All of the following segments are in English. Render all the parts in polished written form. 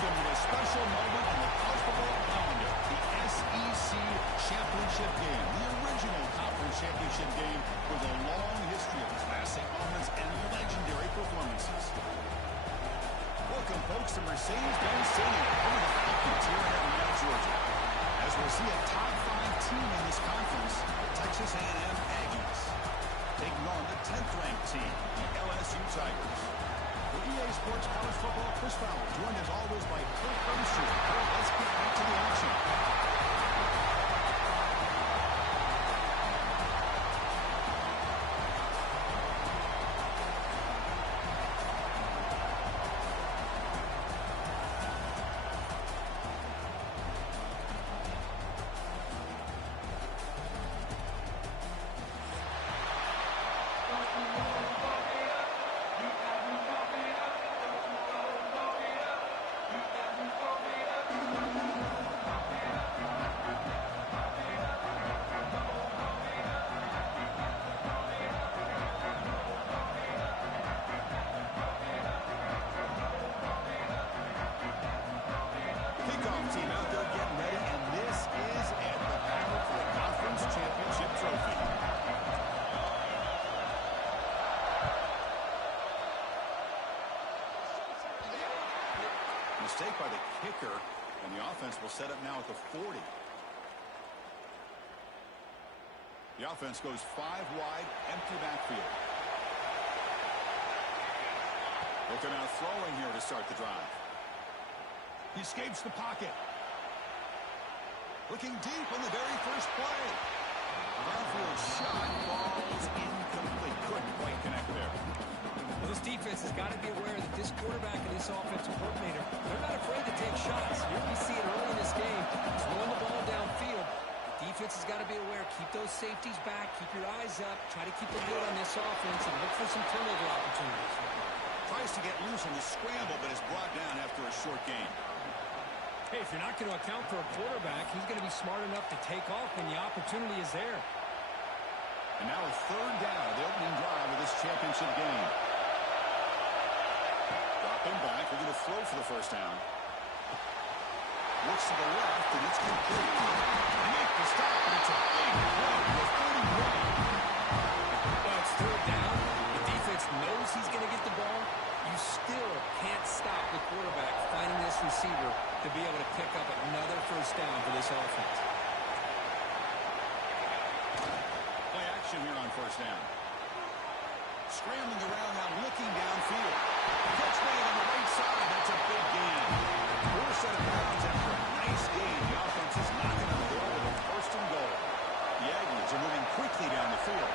Welcome to a special moment in the college football calendar, the SEC Championship Game, the original conference championship game with a long history of classic moments and legendary performances. Welcome, folks, to Mercedes-Benz Stadium, home of the Falcons here in Atlanta, Georgia. As we'll see a top 5 team in this conference, the Texas A&M Aggies, taking on the 10th-ranked team, the LSU Tigers. For EA Sports College Football, Chris Fowler, joined as always by Kurt Bernstein. Let's get back to the action. Team out there getting ready, and this is it, the battle for the conference championship trophy. Mistake by the kicker, and the offense will set up now at the 40. The offense goes 5 wide, empty backfield. Looking out throwing here to start the drive. He escapes the pocket. Looking deep on the very first play. The downfield shot falls incomplete. Couldn't quite connect there. Well, this defense has got to be aware that this quarterback and this offensive coordinator, they're not afraid to take shots. Here we see it early in this game. Throwing the ball downfield. The defense has got to be aware. Keep those safeties back. Keep your eyes up. Try to keep it good on this offense and look for some turnover opportunities. Tries to get loose in the scramble, but is brought down after a short gain. Hey, if you're not going to account for a quarterback, he's going to be smart enough to take off when the opportunity is there. And now a 3rd down of the opening drive of this championship game. Dropping back, we're going to throw for the first down. Looks to the left, and it's complete. They make the stop, and it's a big play with 31. Well, it's 3rd down. The defense knows he's going to get the ball. You still can't stop the quarterback finding this receiver to be able to pick up another first down for this offense. Play action here on first down. Scrambling around now, looking downfield. Catch made on the right side. That's a big gain. 4 set of bounds after a nice gain. The offense is knocking on the door with a 1st and goal. The Aggies are moving quickly down the field.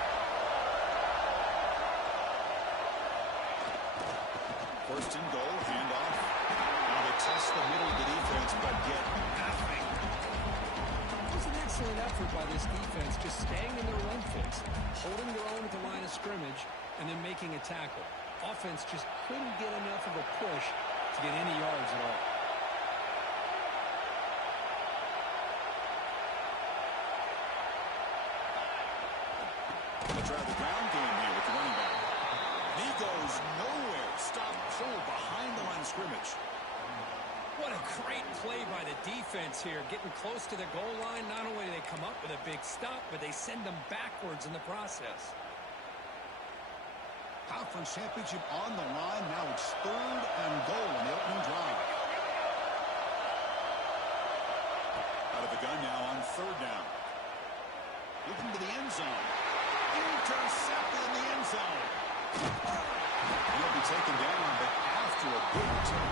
1st and goal, handoff. Now they test the middle of the defense, but get nothing. It was an excellent effort by this defense, just staying in their run fix, holding their own at the line of scrimmage, and then making a tackle. Offense just couldn't get enough of a push to get any yards at all. Let's try the ground game here with the running back. He goes nowhere. Stop pull behind the line of scrimmage. What a great play by the defense here. Getting close to the goal line, not only do they come up with a big stop, but they send them backwards in the process. Conference championship on the line. Now it's 3rd and goal in the opening drive. Out of the gun now on 3rd down. Looking to the end zone. Intercepted in the end zone. He'll be taken down, but after a big turn.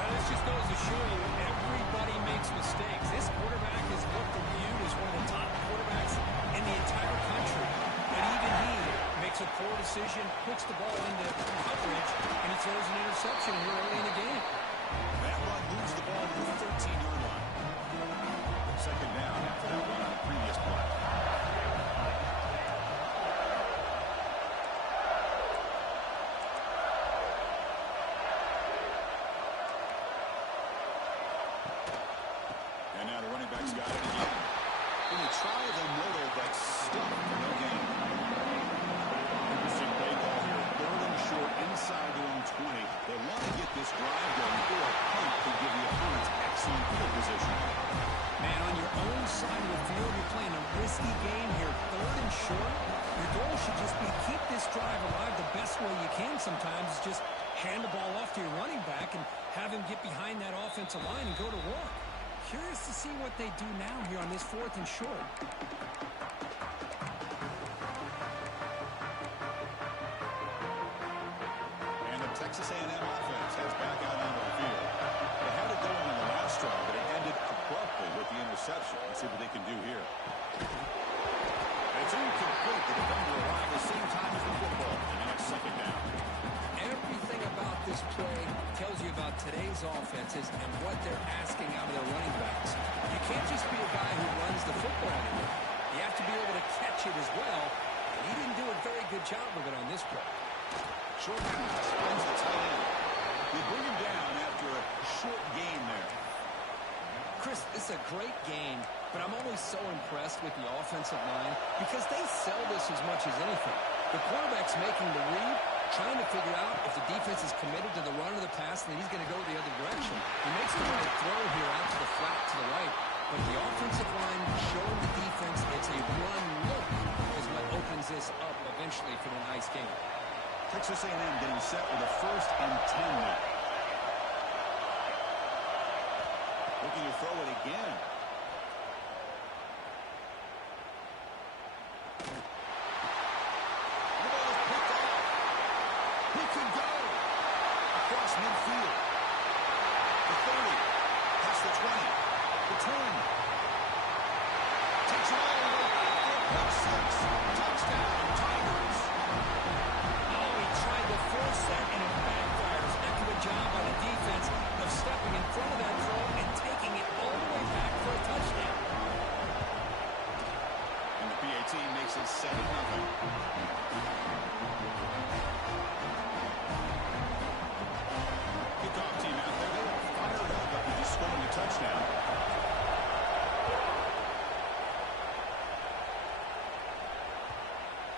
Now, this just goes to show you everybody makes mistakes. This quarterback is looked and viewed as one of the top quarterbacks in the entire country. But even he makes a poor decision, puts the ball into coverage, and he throws an interception here early in the game. That run moves the ball to the 13-yard line. 2nd down after that run on the previous play. And now the running back's got it again. Going to try the middle, but stuck for no gain. Interesting play call here. 3rd and short inside their own 20. They want to get this drive going, or a punt could give the opponents excellent field position. Man, on your own side of the field, you're playing a risky game here. 3rd and short. Your goal should just be keep this drive alive the best way you can sometimes is just hand the ball off to your running back and have him get behind that offensive line and go to work. Curious to see what they do now here on this 4th and short. And the Texas A&M offense heads back out onto the field. They had it going on the last drive, but it ended abruptly with the interception. Let's see what they can do here. It's incomplete. The defender arrived at the same time as the football. And now it's 2nd down. Everything about this play tells you about today's offenses and what they're asking out of their running backs. You can't just be a guy who runs the football anymore. You have to be able to catch it as well. And he didn't do a very good job of it on this play. Short pass finds the tight end. They bring him down after a short gain there. Chris, this is a great game, but I'm always so impressed with the offensive line because they sell this as much as anything. The quarterback's making the read, trying to figure out if the defense is committed to the run or the pass, and then he's going to go the other direction. He makes the right throw here out to the flat to the right, but the offensive line showing the defense it's a run look is what opens this up eventually for the nice game. Texas A&M getting set with a 1st and 10 now. Looking to throw it again. The ball is picked off. He can go across midfield. The 30. Past the 20. The 10. Takes it all the way back for a pick 6. Touchdown, Tigers. Oh, he tried to force that, and it backfires. Heck of a job by the defense of stepping in front of that throw and taking it all the way back for a touchdown. And the PAT makes it 7-0. Kickoff team out there. They are fired up after just scoring a touchdown.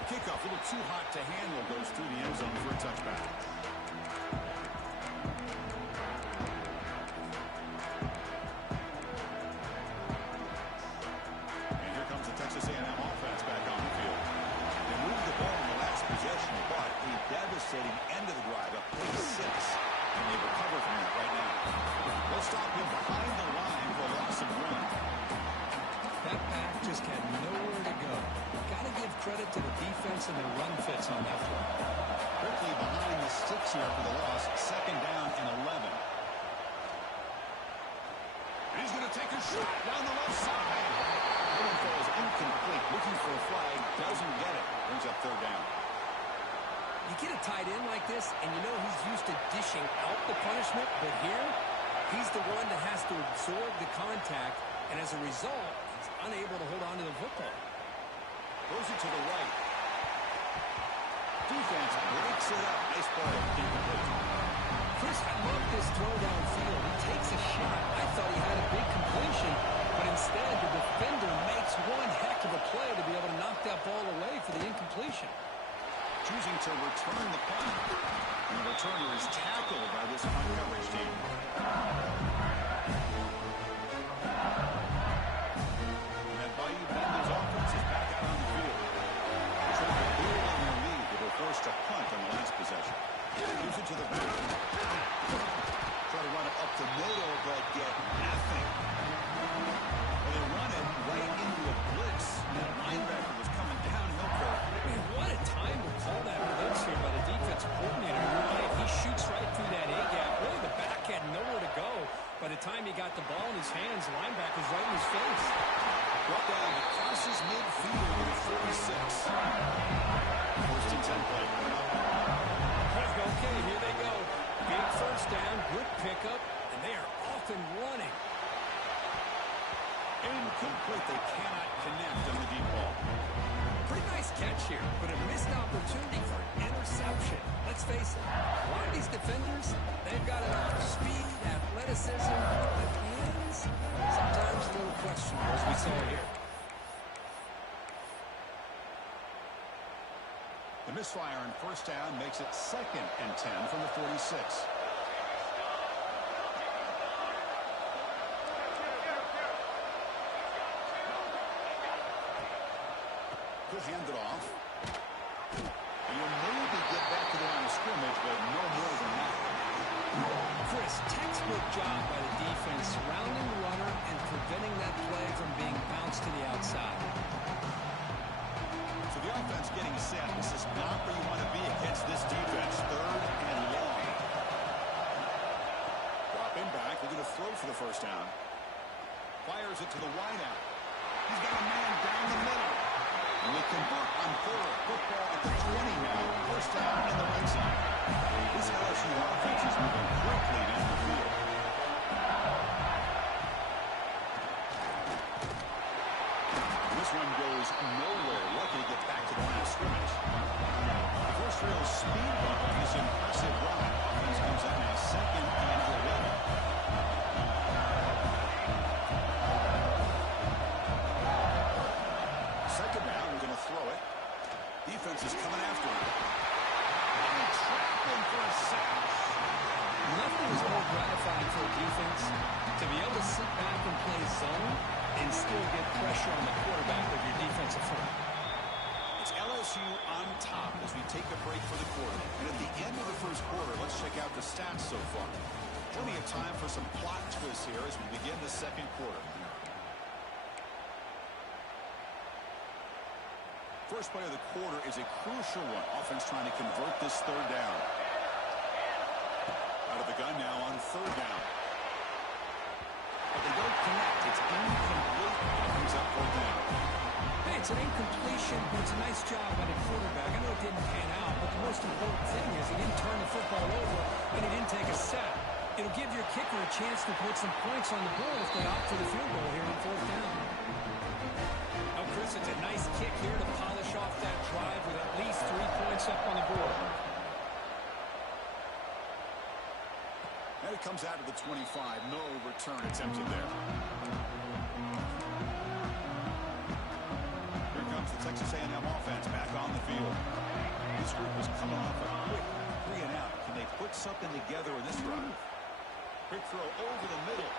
Kickoff a little too hot to handle, goes through the end zone for a touchback. And here comes the Texas A&M offense back on the field. They moved the ball in the last possession, but a devastating end of the drive, a pick 6. And they recover from that right now. They'll stop him behind the line for a loss of 1. That back just had nowhere to go. Got to give credit to the defense and the run fits on that play. Quickly behind the sticks here for the loss. 2nd down and 11. And he's going to take a shot down the left side. That one falls incomplete. Looking for a flag. Doesn't get it. Brings up 3rd down. You get a tight end like this, and you know he's used to dishing out the punishment, but here, he's the one that has to absorb the contact, and as a result, he's unable to hold on to the football. Throws it to the right. Defense breaks it up. Nice ball. Incomplete. Chris, I love this throw downfield. He takes a shot. I thought he had a big completion, but instead the defender makes one heck of a play to be able to knock that ball away for the incompletion. Choosing to return the punt. And the returner is tackled by this punt coverage team. And that Bayou Bengals offense is back out on the field. Trying to build on their lead. They were forced to punt on the last possession. Gives it to the back. Try to run it up the middle, but get nothing. Well, they run it right into a blitz. That linebacker was coming downhill for it. Man, what a time to call that blitz here by the defensive coordinator. You're right, he shoots right through that A-gap. Really, the back had nowhere to go. By the time he got the ball in his hands, the linebacker's right in his face. Brought down, crosses midfield with a 46. 1st and 10 play. Okay, here they go. Big 1st down, good pickup, and they are off and running. Incomplete. They cannot connect on the deep ball. Pretty nice catch here, but a missed opportunity for an interception. Let's face it, a lot of these defenders, they've got enough speed, athleticism, but hands, sometimes a little questionable, as we saw here. The misfire on 1st down makes it 2nd and 10 from the 46. He'll hand it off. And you'll maybe get back to the line of scrimmage, but no more than that. Chris, textbook job by the defense, surrounding the runner and preventing that play from being bounced to the outside. So the offense getting set. This is not where you want to be against this defense. Third and long. Dropping back. They're going to throw for the first down. Fires it to the wideout. He's got a man down the middle. And they convert on third. Football at the 20 now. First down in the right side. This LSU offense is moving quickly down the field. This one goes nowhere. Lucky to get back to the line of scrimmage. The first real speed bump on this impressive run. Offense comes out now second and 11. Second down, we're going to throw it. Defense is coming after him. And they trap him for a sack. Nothing is more gratifying for a defense to be able to sit back and play zone and still get pressure on the quarterback of your defensive front. It's LSU on top as we take a break for the quarter. And at the end of the first quarter, let's check out the stats so far. Plenty of time for some plot twists here as we begin the second quarter. First play of the quarter is a crucial one. Offense trying to convert this third down. Out of the gun now on third down. But they don't connect. It's incomplete. It brings up fourth down. Hey, it's an incompletion, but it's a nice job by the quarterback. I know it didn't pan out, but the most important thing is he didn't turn the football over and he didn't take a sack. It'll give your kicker a chance to put some points on the board if they opt for the field goal here on fourth down. Now, Chris, it's a nice kick here to polish off that drive with at least 3 points up on the board. And it comes out to the 25. No return attempted there. Here comes the Texas A&M offense back on the field. This group is coming off a quick 3 and out. Can they put something together in this run? Quick throw over the middle.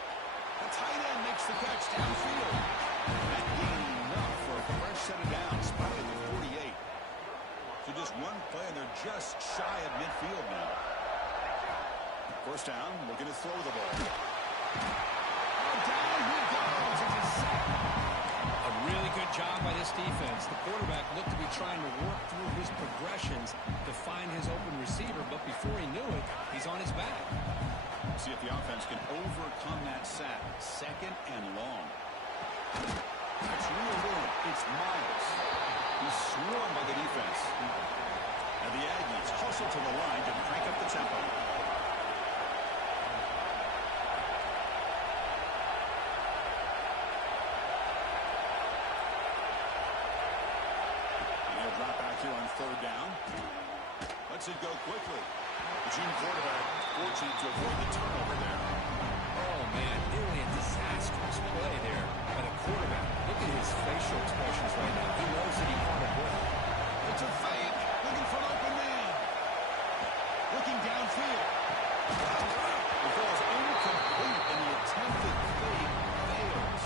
The tight end makes the catch downfield. That gained enough for a fresh set of downs. Spotted at the 48. So just one play, and they're just shy of midfield now. First down, looking to throw the ball. Oh, down he goes. It's a sack. A really good job by this defense. The quarterback looked to be trying to work through his progressions to find his open receiver, but before he knew it, he's on his back. See if the offense can overcome that sack. Second and long. That's real room. It's Miles. He's swarmed by the defense. And the Aggies hustle to the line to crank up the tempo. Drop back here on third down. Lets it go quickly. The June quarterback fortunate to avoid the turnover there. Oh, man, nearly a disastrous play there by the quarterback. Look at his facial expressions right now. He knows that he caught a break. It's a fake. Looking for an open man. Looking downfield. The ball is incomplete, and the attempted fake fails.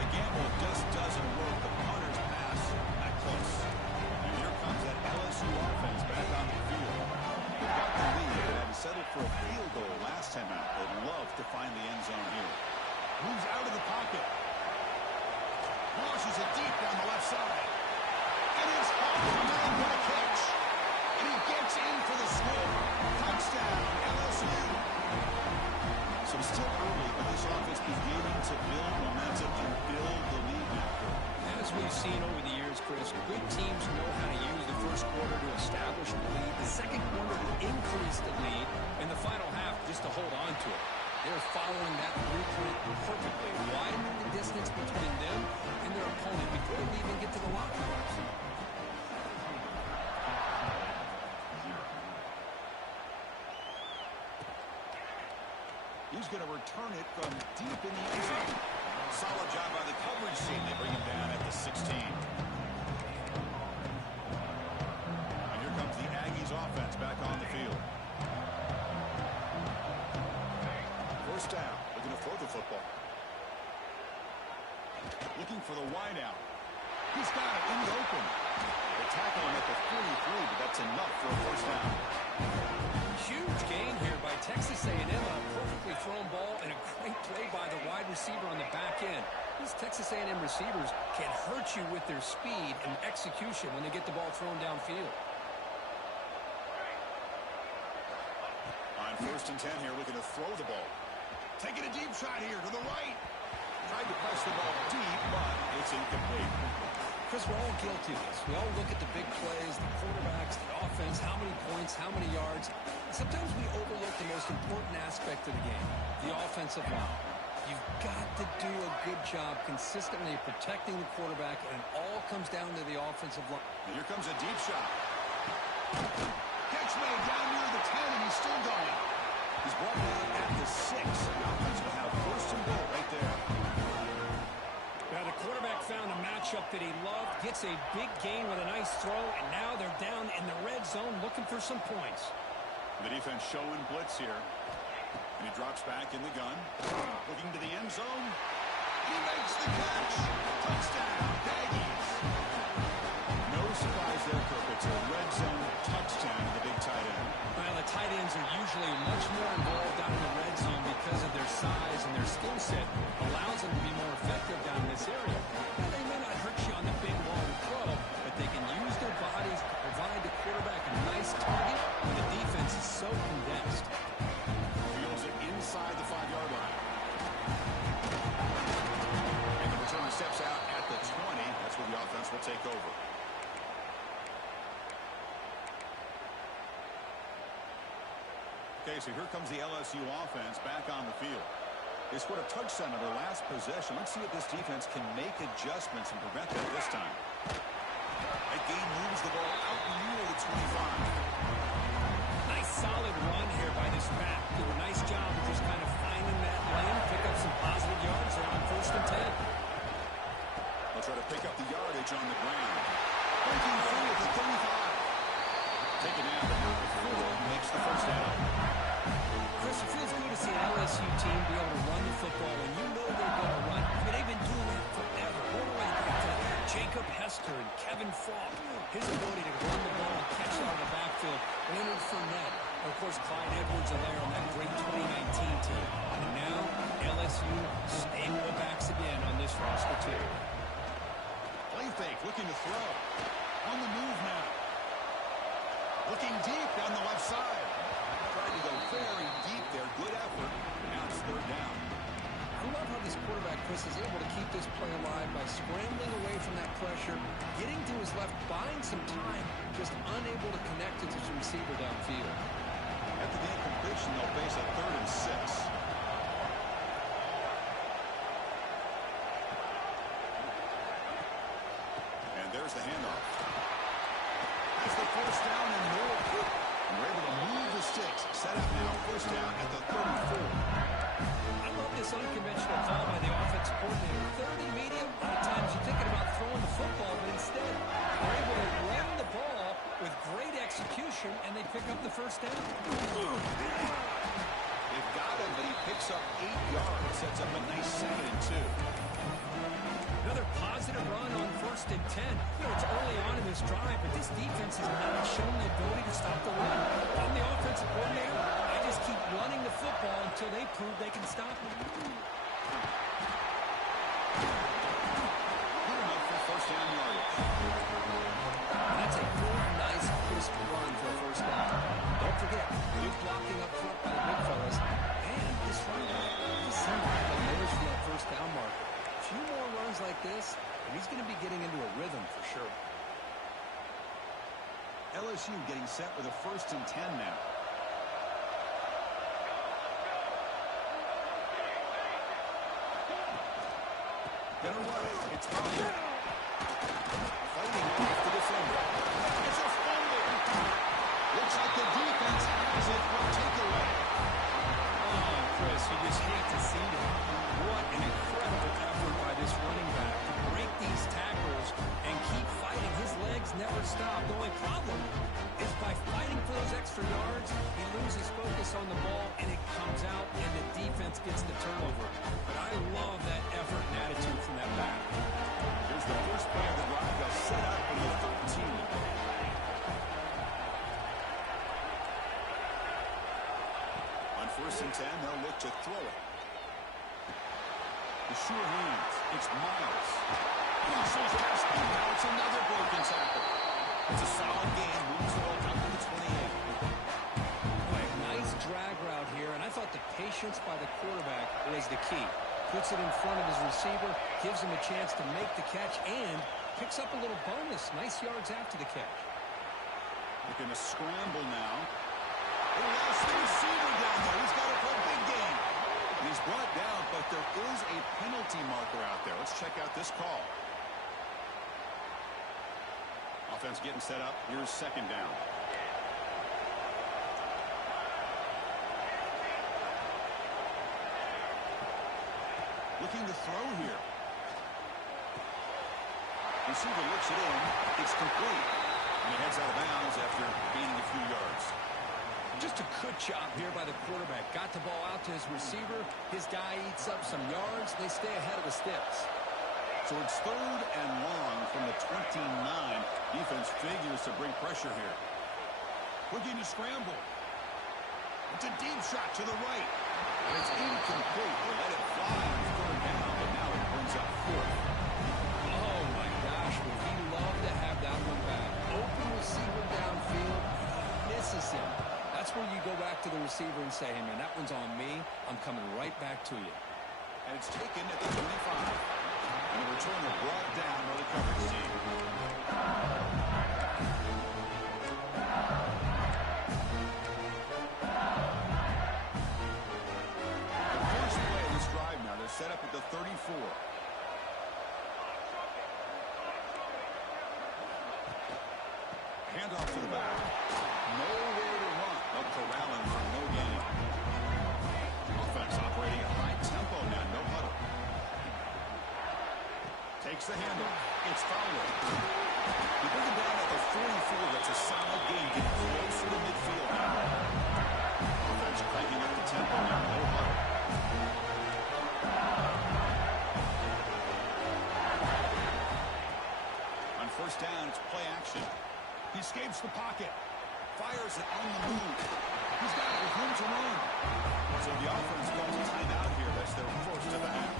The gamble just doesn't work. The punter's pass that close. Here comes that LSU offense back on the field. They've got the lead, but had settled for a field goal last time out. They'd love to find the end zone here. Moves out of the pocket. Launches it deep down the left side. And it's off the man for the catch. And he gets in for the score. Touchdown, LSU. So still early, but this offense beginning to build momentum and build the lead now. As we've seen over the years, Chris, good teams know how to use the first quarter to establish the lead, the second quarter to increase the lead, and the final half just to hold on to it. They're following that blueprint perfectly, widening the distance between them and their opponent before they even get to the locker rooms. He's going to return it from deep in the air. Solid job by the coverage team. They bring him down at the 16. And here comes the Aggies offense back on the field. First down. Looking to throw the football. Looking for the wideout. He's got it in the open. They tackle him at the 43, but that's enough for a first down. Huge gain here by Texas A&M on a perfectly thrown ball and a great play by the wide receiver on the back end. These Texas A&M receivers can hurt you with their speed and execution when they get the ball thrown downfield. On 1st and 10 here, looking to throw the ball. Taking a deep shot here to the right. Tried to press the ball deep, but it's incomplete. Chris, we're all guilty of this. We all look at the big plays, the quarterbacks, the offense, how many points, how many yards. And sometimes we overlook the most important aspect of the game, the offensive line. You've got to do a good job consistently protecting the quarterback, and it all comes down to the offensive line. And here comes a deep shot. Catch made down near the 10, and he's still going. He's brought down at the 6. The offense will have 1st and goal right there. Now the quarterback found a matchup that he loved, gets a big gain with a nice throw, and now they're down in the red zone looking for some points. The defense showing blitz here. And he drops back in the gun. Looking to the end zone. He makes the catch. Touchdown, Aggies. No surprise there, Kirk. It's a red zone touchdown to the big tight end. Well, the tight ends are usually much more involved down in the red zone because of their size and their skill set. Allows them to be more effective down in this area. Now, they may not hurt you on the big, long throw, but they can use their bodies to provide the quarterback a nice target when the defense is so condensed. Fields it inside the 5-yard line. And the returner steps out at the 20. That's where the offense will take over. Okay, so here comes the LSU offense back on the field. They scored a touchdown on their last possession. Let's see if this defense can make adjustments and prevent that this time. That gain moves the ball out near the 25. Nice solid run here by this back. Did a nice job of just kind of finding that lane, pick up some positive yards there on 1st and 10. They'll try to pick up the yardage on the ground. Breaking free at the 35. Taken down. Makes the first down. Chris, it feels good to see an LSU team be able to run the football, and you know they're going to run. I mean, they've been doing that forever. All the way back to Jacob Hester and Kevin Falk. His ability to run the ball and catch it out of the backfield. Leonard Fournette. And, of course, Clyde Edwards-Helaire on that great 2019 team. And now LSU stable-backs again on this roster, too. Play fake, looking to throw. On the move now. Looking deep down the left side. Trying to go very deep there. Good effort. Now it's 3rd down. I love how this quarterback, Chris, is able to keep this play alive by scrambling away from that pressure, getting to his left, buying some time, just unable to connect it to his receiver downfield. After the incompletion, they'll face a 3rd and 6. And there's the handoff. That's the 1st down and more. And we're able to move the sticks. Set up now, 1st down at the 34. I love this unconventional call by the offensive coordinator. 30 medium. A lot of times you're thinking about throwing the football, but instead they're able to run the ball with great execution, and they pick up the 1st down. They've got him, but he picks up 8 yards. Sets up a nice 2nd and 2. Another positive run on 1st and 10. You know, it's early on in this drive, but this defense has not shown the ability to stop the run. I'm the offensive coordinator. I just keep running the football until they prove they can stop it. Good enough for 1st down yardage. That's a good, nice, crisp run for a 1st down. Don't forget, good blocking up front by the big fellas. And this run just seemed like a nose for that 1st down marker. A few more runs like this, and he's going to be getting into a rhythm for sure. LSU getting set with a 1st and 10 now. Gonna run it. It's Pollard. Fighting off the defender. It's a fumble. Looks like the defense has it. Will take away. Oh, Chris, you just hate to see that. What an incredible effort by this running back to break these tackles and keep fighting. His legs never stop. The only problem is by fighting for those extra yards, he loses focus on the ball, and it comes out, and the defense gets the turnover. But I love that effort and attitude from that back. Here's The first play of the drive, they'll set up from the 13. On 1st and 10, they'll look to throw it. The sure hands. It's Miles. Muscles testing. Now it's another broken tackle. It's a solid game. Moves it all up to the 28. Nice drag route here, and I thought the patience by the quarterback was the key. Puts it in front of his receiver, gives him a chance to make the catch, and picks up a little bonus. Nice yards after the catch. Looking to scramble now. He lost the receiver down there. He's got it for a big game. He's brought down, but there is a penalty marker out there. Let's check out this call. Offense getting set up. Here's 2nd down. Looking to throw here. Receiver looks it in. It's complete. And he heads out of bounds after gaining a few yards. Just a good job here by the quarterback. Got the ball out to his receiver. His guy eats up some yards. They stay ahead of the sticks. So it's 3rd and long from the 29. Defense figures to bring pressure here. Looking to scramble. It's a deep shot to the right. And it's incomplete. They let it fly on 3rd down, but now it brings up 4th. Oh, my gosh. Would he love to have that one back. Open receiver downfield. He misses him. That's where you go back to the receiver and say, hey, man, that one's on me. I'm coming right back to you. And it's taken at the 25. And the returner brought down by the coverage team. The first play of this drive now, they're set up at the 34. Handoff to the back. Nowhere to run. Corralling for no gain. Offense operating at high tempo now. No huddle. Takes the handle. It's Fowler. You bring him down at the 44. That's a solid gain. Get closer to midfield now. Offense cranking up the tempo now. No huddle. On 1st down, it's play action. He escapes the pocket. Fires it on the move. He's got it with room to run. So the offense calls a timeout here. That's their first of the half.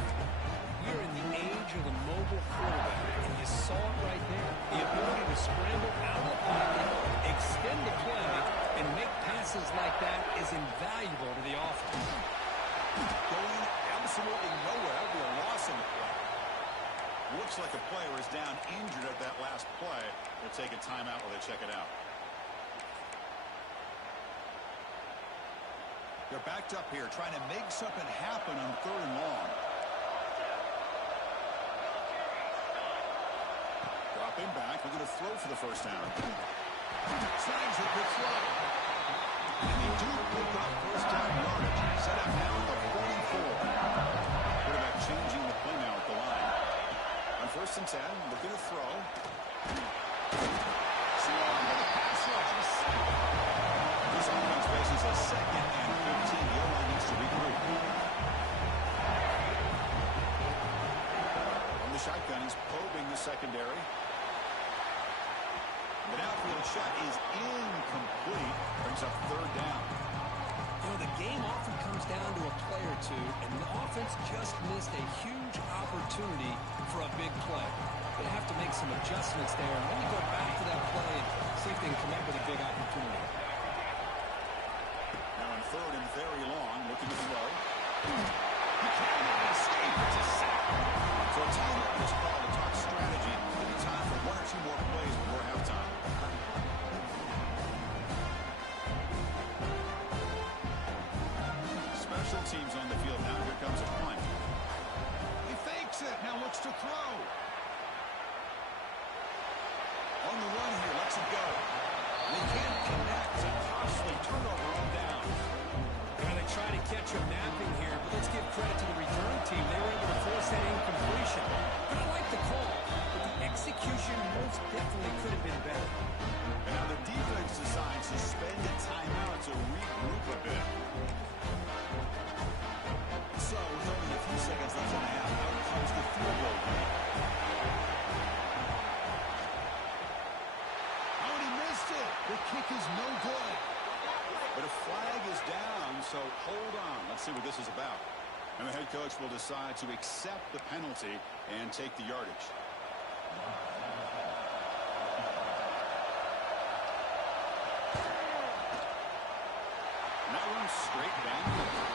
We're in the age of the mobile quarterback, and you saw it right there. The ability to scramble out of the pocket, extend the play, and make passes like that is invaluable to the offense. Going absolutely nowhere. Be a loss in the play. Looks like a player is down injured at that last play. They'll take a timeout while they check it out. They're backed up here, trying to make something happen on 3rd and long. Dropping back, we're going to throw for the 1st down. Snags a good throw. And they do pick up 1st down yardage. Set up now at the 44. Quarterback changing the play now at the line. On 1st and 10, looking to throw. Slow on the pass rush. This offense faces a 2nd and 15. The O-line needs to regroup. From the shotgun, he's probing the secondary. The outfield shot is incomplete. Brings up 3rd down. You know, the game often comes down to a play or two, and the offense just missed a huge opportunity for a big play. They have to make some adjustments there, and then you go back to that play and see if they can come up with a big opportunity. Now on 3rd and very long, looking to throw. He cannot escape. It's a sack. So a timeout was called to talk strategy. It'll be time for 1 or 2 more plays before halftime. Special teams on the field now. Here comes a punt. He fakes it. Now looks to throw. On the run here, lets it go. They can't connect. A costly turnover on downs. Well, they try to catch him napping here, but let's give credit to the return team. They were able to force that incompletion. But I like the call. But the execution most definitely could have been better. And now the defense decides to spend a timeout to regroup a bit. So, with only a few seconds left in the half, out comes the field goal game. this is about. And the head coach will decide to accept the penalty and take the yardage. And that runs straight down the middle.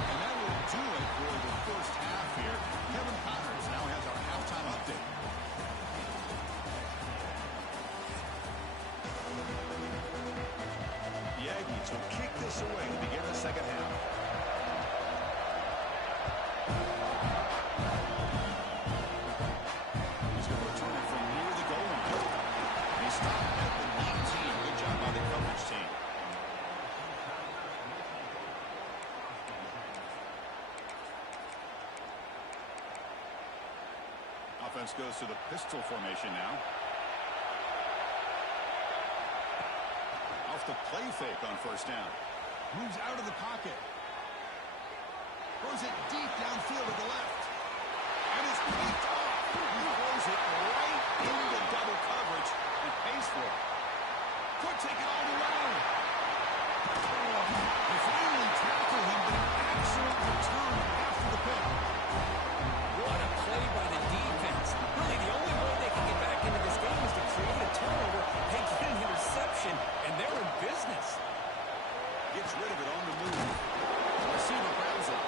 And that will do it for the first half here. Kevin Connors now has our halftime update. The Aggies will kick this away to begin the second half. He's going to return it from near the goal line. And he stopped at the 19. Good job by the coverage team. Offense goes to the pistol formation now. Off the play fake on first down. Moves out of the pocket. Throws it deep downfield to the left. And it's picked off. He throws it right into double coverage and pays for it. Could take it all the way. They finally tackle him, but an excellent return after the pick. What a play by the defense. Really, the only way they can get back into this game is to create a turnover. They get an interception, and they're in business. Gets rid of it on the move. Receiver grabs it.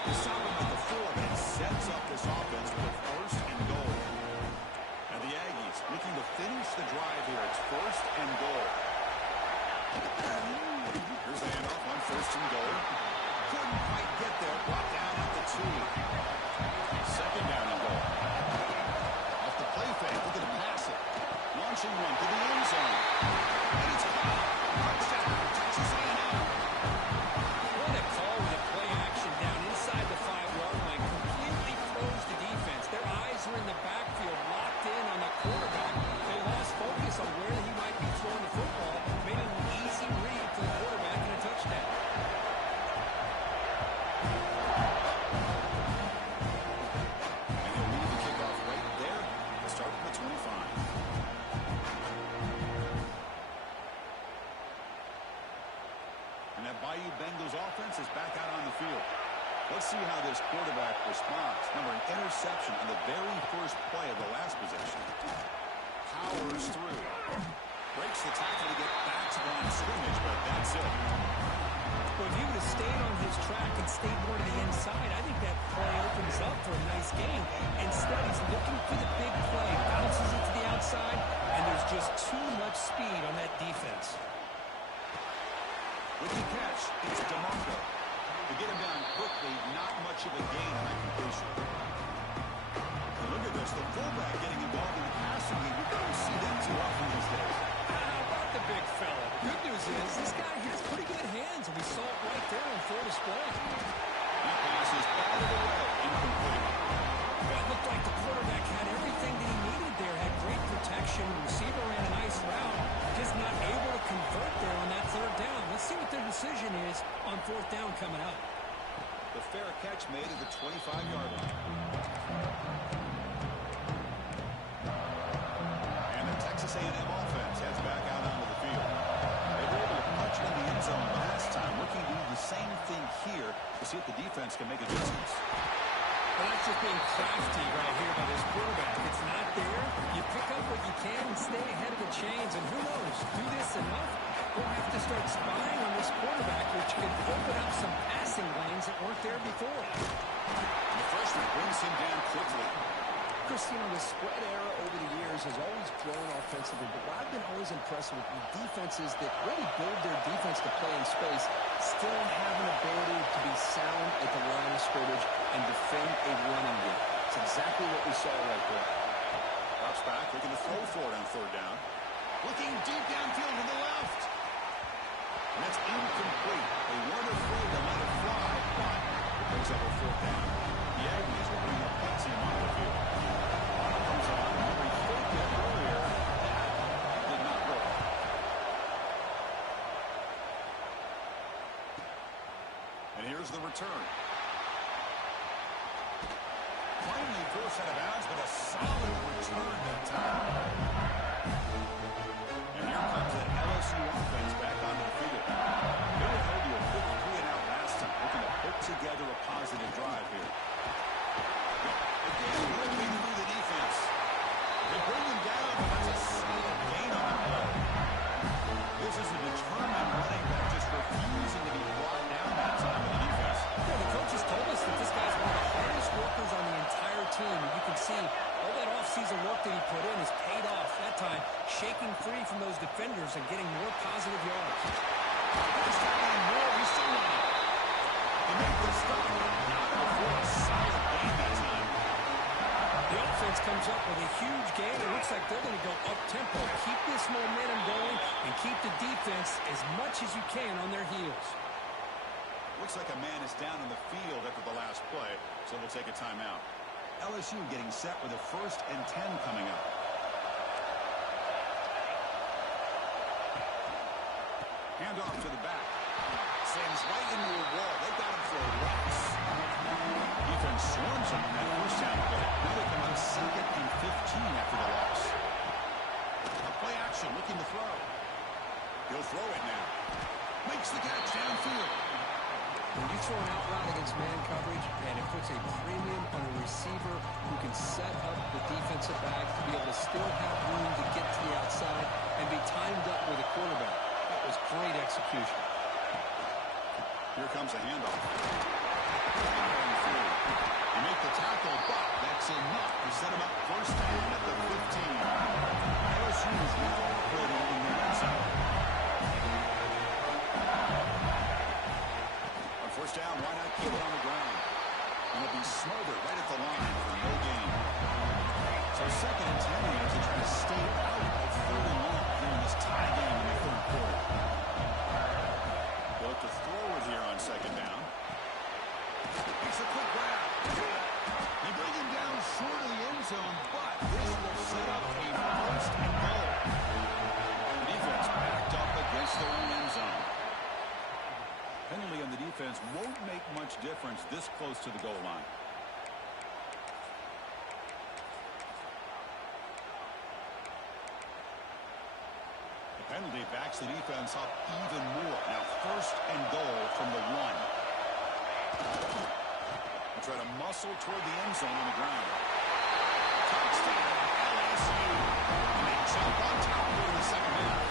They stop him at the 4, but it sets up this offense for a first and goal. And the Aggies looking to finish the drive here. It's first and goal. Here's the handoff on first and goal. Couldn't quite get there. Brought down at the 2. Second down and goal. Off the play fake, looking to pass it. Launching one to the end zone. And it's caught. Touchdown, Texas A&M. What a call with a play action down inside the 5-yard line. Completely froze the defense. Their eyes are in the backfield, locked in on the quarterback. They lost focus on where he might be throwing the football. Made it an easy read for the quarterback and a touchdown. And he'll lead the kickoff right there to start from the 25. And that Bayou Bengals offense is back out on the field. Let's see how this quarterback responds. Number, an interception on the very first play of the last possession. Powers through. Breaks the tackle to get back to the line of scrimmage, but that's it. Well, if he would have stayed on his track and stayed more to the inside, I think that play opens up for a nice game. Instead, he's looking for the big play, bounces it to the outside, and there's just too much speed on that defense. With the catch, it's DeMarco. To get him down quickly, not much of a gain on that completion. And look at this, the fullback getting involved in the passing game. We don't see that too often these days. How about the big fella? The good news is this guy has pretty good hands, and we saw it right there on full display. That pass is batted away, incomplete. Well, it looked like the quarterback had everything that he needed there, had great protection, the receiver ran a nice route, just not able to convert there on that third down. Let's see what their decision is on fourth down coming up. The fair catch made at the 25-yard line. And the Texas A&M offense heads back out onto the field. They were able to punch it in the end zone last time, looking to do the same thing here to see if the defense can make adjustments. Well, that's just being crafty right here by this quarterback. It's not there. You pick up what you can and stay ahead of the chains. And who knows, do this enough, we'll have to start spying on this quarterback, which could open up some passing lanes that weren't there before. The freshman brings him down quickly. Chris, you know, the spread era over the years has always grown offensively, but what I've been always impressed with the defenses that really build their defense to play in space still have an ability to be sound at the line of scrimmage and defend a running game. It's exactly what we saw right there. Drops back, looking to throw for it on third down. Looking deep downfield to the left. And that's incomplete. They weren't afraid to let it fly, but it brings up a fourth down. The Aggies will bring up that team on the field. Comes on, we faked it earlier. That did not work. And here's the return. Finally forced out of bounds, but a solid return that time. And here comes that LSU offense back onto the field. They were held to a quick 3-and-out last time, looking to pull put together a positive drive here. Again, looking through the defense. They bring him down, but that's a solid gain on the play. This is a determined running back just refusing to be brought down that time in the defense. Yeah, the coaches told us that this guy's one of the hardest workers on the entire team. And you can see all that offseason work that he put in has paid off. That time, shaking free from those defenders and getting more positive yards. He's trying more. He's still running. He made the stop. Not before a solid gain that time. The offense comes up with a huge gain. It looks like they're going to go up-tempo. Keep this momentum going and keep the defense as much as you can on their heels. Looks like a man is down on the field after the last play, so we'll take a timeout. LSU getting set with a 1st and 10 coming up. Hand off to the back. Sends right into a wall. They got him for rocks. Defense swarms him on that 1st down play. Now they come to 2nd and 15 after the loss. A play action, looking to throw. He'll throw it now. Makes the catch downfield. When you throw an out route against man coverage, and it puts a premium on a receiver who can set up the defensive back to be able to still have room to get to the outside and be timed up with a quarterback. That was great execution. Here comes a handoff. You make the tackle, but that's enough to set him up 1st down at the 15. LSU is now operating in the red zone. On 1st down, why not keep it on the ground? And it'll be smothered right at the line for no gain. So 2nd and 10 here to try to stay out of 3rd and long here in this tie game in the 3rd quarter. They'll look to throw it here on 2nd down. Makes a quick grab. They bring him down short of the end zone, but this will set up a 1st and goal. The defense backed up against their own end zone. Penalty on the defense won't make much difference this close to the goal line. The penalty backs the defense up even more. Now 1st and goal from the 1. They try to muscle toward the end zone on the ground. Touchdown, LSU. And they jump on top during the 2nd half.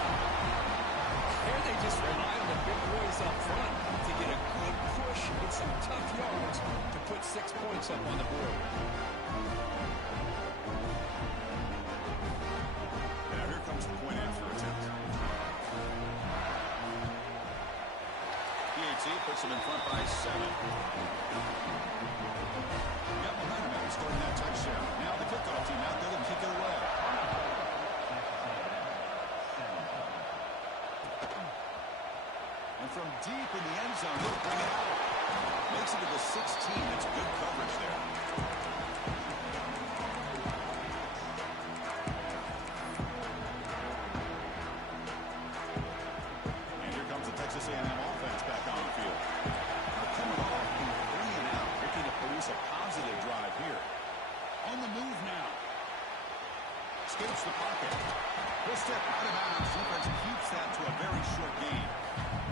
Here they just rely on the big boys up front to get a good push and some tough yards to put 6 points up on the board. Now here comes the point after attempt. PAT puts them in front by 7. Got momentum after scoring that touchdown. Now the kickoff team out there to kick it away. And from deep in the end zone, he'll bring it out. Makes it to the 16. That's good coverage there. And here comes the Texas A&M offense back on the field. They're coming off and bringing it out, looking to produce a positive drive here. On the move now. Escapes the pocket. He'll step out of bounds. Defense keeps that to a very short gain.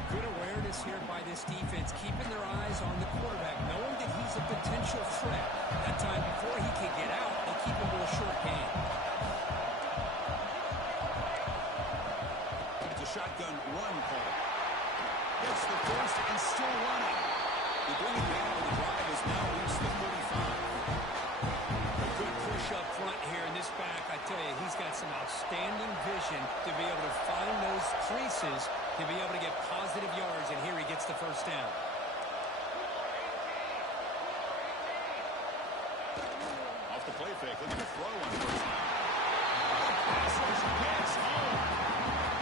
Good awareness here by this defense, keeping their eyes on the quarterback, knowing that he's a potential threat. That time before he can get out, they keep him to a short gain. It's a shotgun run call. Gets the 1st and still running. They bring it down, and the drive has now reached the 35. A good push up front here in this back. I tell you, he's got some outstanding vision to be able to find those creases to be able to get positive yards, and here he gets the 1st down. Off the play fake, looking to throw on 1st down. Passes, gets home.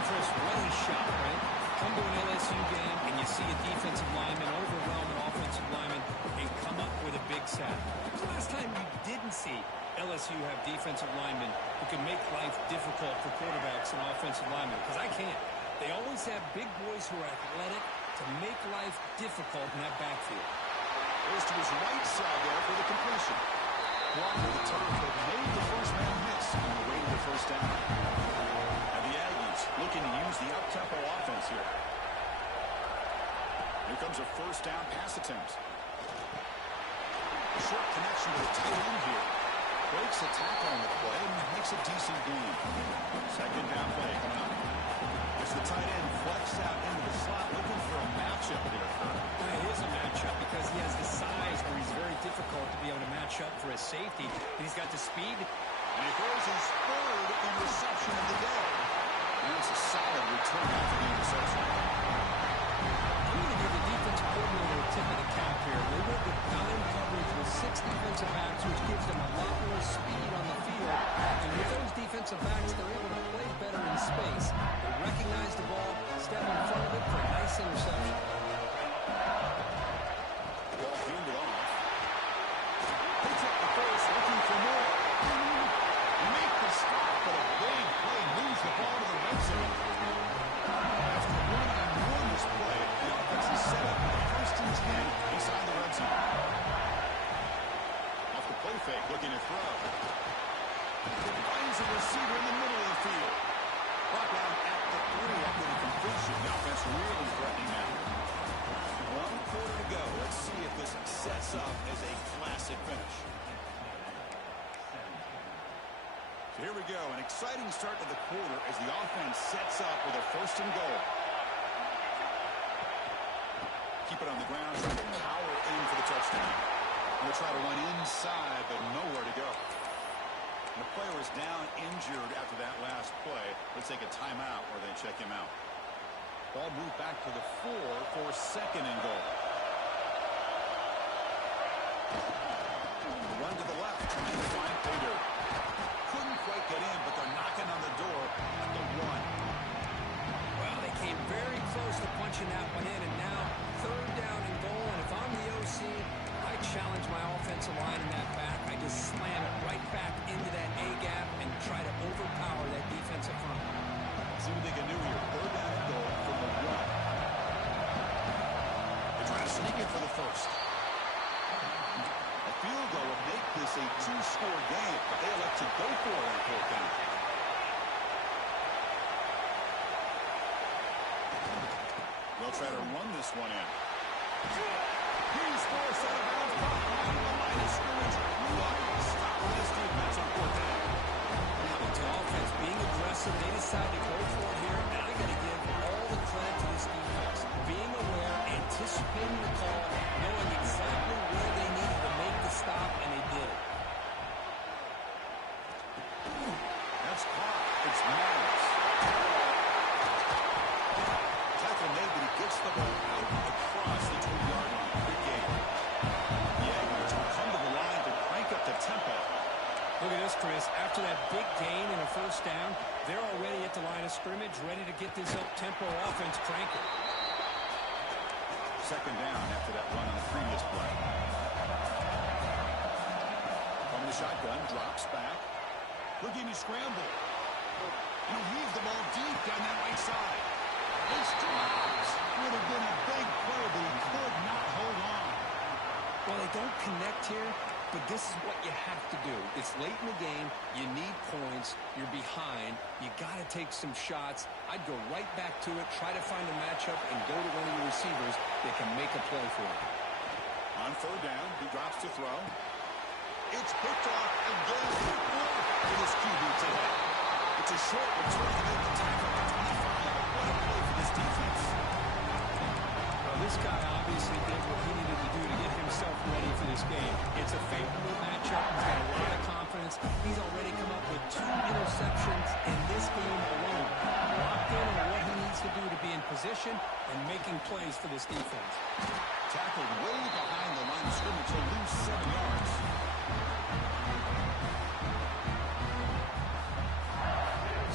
Chris, what a shot, right? Come to an LSU game, and you see a defensive lineman overwhelm an offensive lineman and come up with a big sack. When's the last time you didn't see LSU have defensive linemen who can make life difficult for quarterbacks and offensive linemen? Because I can't. They always have big boys who are athletic to make life difficult in that backfield. Goes to his right side there for the completion. Blocked the turf that made the 1st man miss on the way to the 1st down. And the Aggies looking to use the up-tempo offense here. Here comes a first down pass attempt. A short connection to the tight end here. Breaks a tackle on the play and makes a decent gain. Second down play coming up. As the tight end flexes out into the slot, looking for a matchup here. It is a matchup because he has the size where he's very difficult to be able to match up for a safety. He's got the speed. And he throws his third interception of the day. And it's a solid return after the interception. I'm going to give the defensive coordinator a tip of the cap here. They went with dime coverage with 6 defensive backs, which gives them a lot more speed on the field. And with those defensive backs, they're able to play better in space. They recognize the ball, step in front of it for a nice interception. Ball handed off. Picks up the face, looking for more. Make the stop, but a big play moves the ball to the red zone. After one enormous play, the offense is set up with first and 10 inside the red zone. Off the play fake, looking to throw. Finds a receiver in the middle of the field. Brought down at the 3 after the completion. The offense really threatening now. 1 quarter to go. Let's see if this sets up as a classic finish. So here we go. An exciting start to the quarter as the offense sets up with a first and goal. Keep it on the ground, trying to power in for the touchdown. They'll try to run inside, but nowhere to go. And the player is down injured after that last play. Let's take a timeout where they check him out. Ball moved back to the 4 for second and goal. Run to the left, trying to find Pater. Couldn't quite get in, but they're knocking on the door at the 1. Well, they came very close to punching that one in, and now third down and goal. And if I'm the OC, I challenge my offensive line in that back. I just slam it right back into that A-gap and try to overpower that defensive front. See what they can do here. Third down and goal from the 1. They try to sneak it for the first. A field goal would make this a 2-score game, but they elect to go for it on 4th down. They'll try to run this one in. He's forced out of bounds. Behind the line of scrimmage. Stop this defense on 4th down. To offense being aggressive, they decide to go for it here, and I got to give all the credit to this defense. Being aware, anticipating the call, knowing exactly where they needed to make the stop, and they did. That's caught. It's Myers. Tackle made, but he gets the ball out across the 20-yard line. Good game. The Aggies will come to the line to crank up the tempo. Look at this, Chris. After that big gain and a first down, they're already at the line of scrimmage, ready to get this up-tempo offense cranking. Second down after that run on the previous play. From the shotgun, drops back. Looking to scramble. And he heaves the ball deep down that right side. This drops. Would have been a big play, but he could not hold on. Well, they don't connect here, but this is what you have to do. It's late in the game. You need points. You're behind. You got to take some shots. I'd go right back to it, try to find a matchup, and go to one of your receivers that can make a play for you. On third down, he drops to throw. It's picked off again for this QB today. It's a short return to make the tackle at 25. What a play for this defense. Well, this guy obviously did what he needed to do to get himself ready for this game. It's a favorable matchup. He's got a lot of confidence. He's already come up with 2 interceptions in this game alone. Locked in on what he needs to do to be in position and making plays for this defense. Tackled way behind the line of scrimmage. He'll lose 7 yards.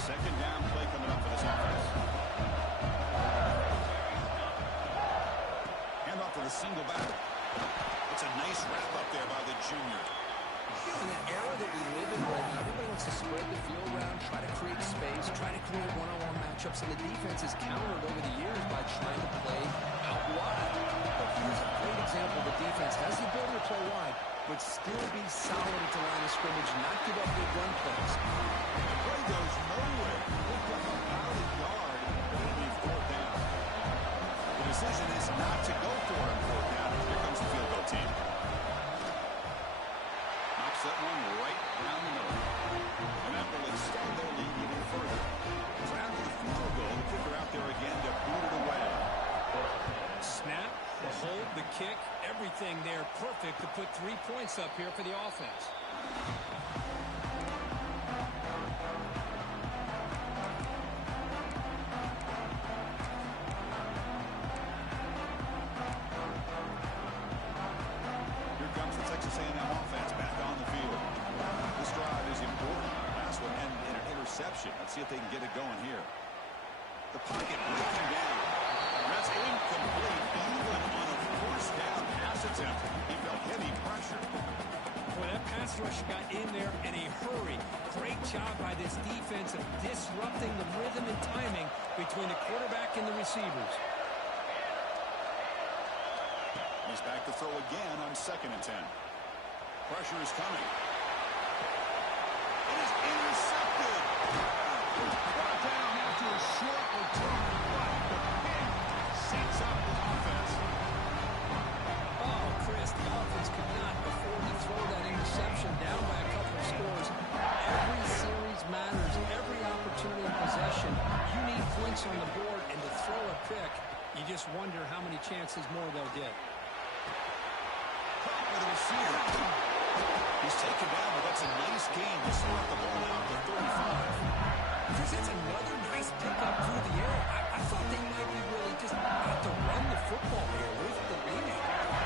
Second down play coming up for this offense. Hand off to the single back. It's a nice wrap up there by the junior. In the era that we live in where everybody wants to spread the field around, try to create space, try to create one-on-one matchups, and the defense is countered over the years by trying to play out wide. But here's a great example. The defense has the ability to play wide, but still be solid at the line of scrimmage, not give up big run plays. The play goes nowhere. Picked up about a yard, but it'll be 4th down. The decision is not to go for it on fourth down. Here comes the field goal team. Knocks that one right down the middle. And that will extend their lead even further. So after the field goal, the kicker out there again to boot it away. Snap, the hold, the kick, everything there perfect to put 3 points up here for the offense. Here comes the Texas A&M offense back on the field. This drive is important. Last one ended in an interception. Let's see if they can get it going here. The pocket breaking down. That's incomplete, even on a first down pass attempt. He felt heavy pressure. Boy, that pass rush got in there in a hurry. Great job by this defense of disrupting the rhythm and timing between the quarterback and the receivers. He's back to throw again on 2nd and 10. Pressure is coming. It is intercepted. Brought down after a short return. But the pick sets up the offense. Oh, Chris, the offense could not afford to throw that interception down by a couple of scores. Every series matters. Every opportunity in possession. You need points on the board, and to throw a pick, you just wonder how many chances more they'll get. Caught with a receiver. He's taken down, but that's a nice gain to slot the ball out to 35. Chris, that's another nice pickup through the air. I thought they might be really just about to run the football here with the lead.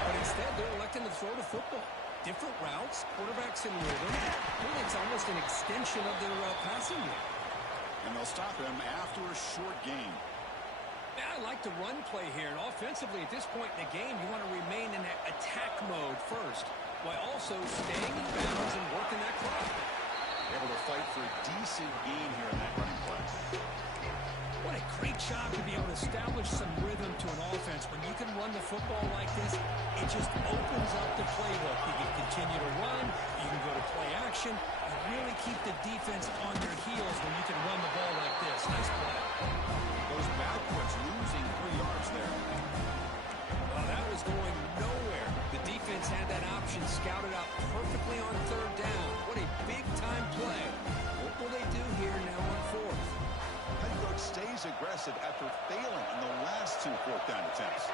But instead, they're electing to throw the football. Different routes, quarterbacks in rhythm. Really, it's almost an extension of their passing game. And they'll stop him after a short gain. Yeah, I like the run play here. And offensively, at this point in the game, you want to remain in that attack mode first, while also staying in bounds and working that clock. Able to fight for a decent gain here in that running play. What a great job to be able to establish some rhythm to an offense. When you can run the football like this, it just opens up the playbook. You can continue to run, you can go to play action, and really keep the defense on their heels when you can run the ball like this. Nice play. Goes backwards, losing 3 yards there. Well, that was going nowhere. The defense had that option scouted out perfectly on 3rd down. What a big-time play. What will they do here now on 4th? Head coach stays aggressive after failing in the last 2 4th down attempts.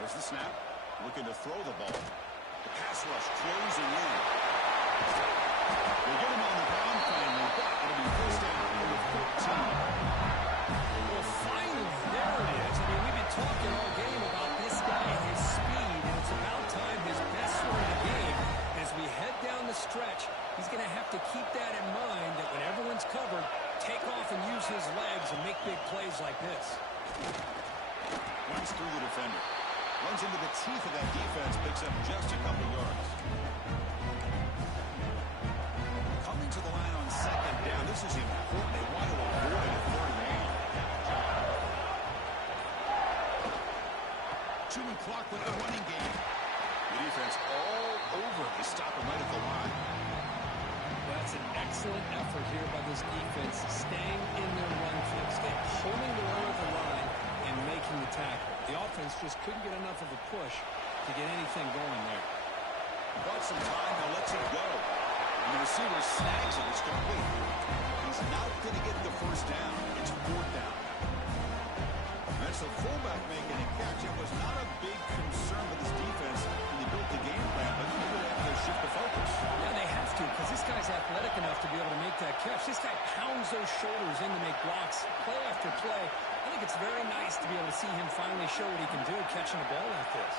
There's the snap. Looking to throw the ball. The pass rush closing in. They get him on the ground finally, but it'll be first down over 14. Well, finally, there it is. I mean, we've been talking all game about this guy and his speed, and it's about time his best one in the game. As we head down the stretch, he's going to have to keep that in mind, that when everyone's covered, take off and use his legs and make big plays like this. Runs through the defender. Runs into the teeth of that defense, picks up just a couple yards. Coming to the line on 2nd down. This is important. They want to avoid a 3rd and 8. Chewing clock with a running game. The defense all over. They stop him right at the line. That's an excellent effort here by this defense, staying in their run field, holding the run at the line and making the tackle. The offense just couldn't get enough of a push to get anything going there. Bought some time, now lets it go. And the receiver snags it. It's complete. He's not going to get the first down. It's 4th down. That's the fullback making a catch. It was not a big concern with this defense when they built the game plan, but maybe they have to shift the focus. Yeah, they have to, because this guy's athletic enough to be able to make that catch. This guy pounds those shoulders in to make blocks, play after play. I think it's very nice to be able to see him finally show what he can do catching a ball like this.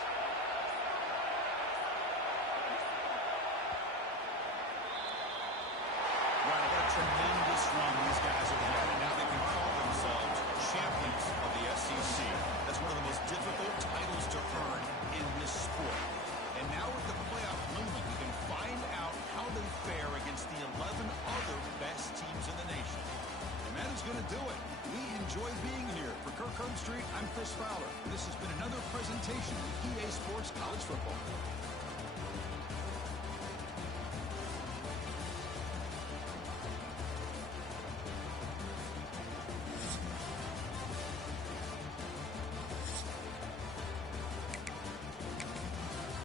Wow, what a tremendous run these guys have had, and now they can call themselves champions of the SEC. That's one of the most difficult titles to earn in this sport. And now with the playoff looming, we can find out how they fare against the 11 other best teams in the nation. And that is going to do it. We enjoy being here. For Kirk Herbstreit, I'm Chris Fowler. This has been another presentation of EA Sports College Football.